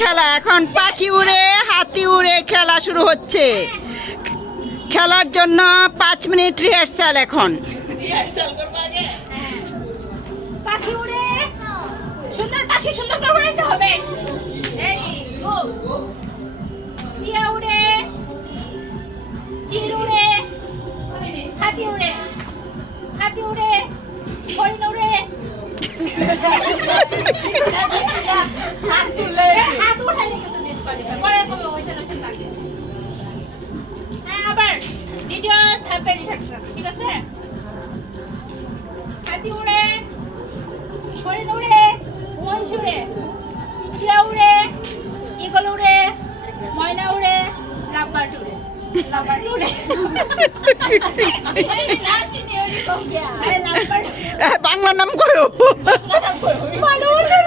খেলা, এখন পাখি উড়ে হাতি উড়ে খেলা শুরু হচ্ছে। খেলার জন্য 5 মিনিট রিহার্সাল এখন। পাখি উড়ে সুন্দর, পাখি সুন্দর করে উড়াইতে হবে। এই গো, টিয়া উড়ে, চিল উড়ে, হাতি উড়ে, হাতি উড়ে, হরিণ উড়ে, হাত উঠাইলে কিন্তু মিস করে পরে কবে হইছে না থাকে। হ্যাঁ, আবার দ্বিতীয় ধাপে রিহার্সাল, ঠিক আছে? হাতি উড়ে, হরিণ উড়ে, মহিষ উড়ে, টিয়া উড়ে, ঈগল উড়ে, ময়না উড়ে, লাভবার্ড উড়ে, লাভবার্ড উড়ে। বাংলা নাম কয়ো। ভালো উড়ে।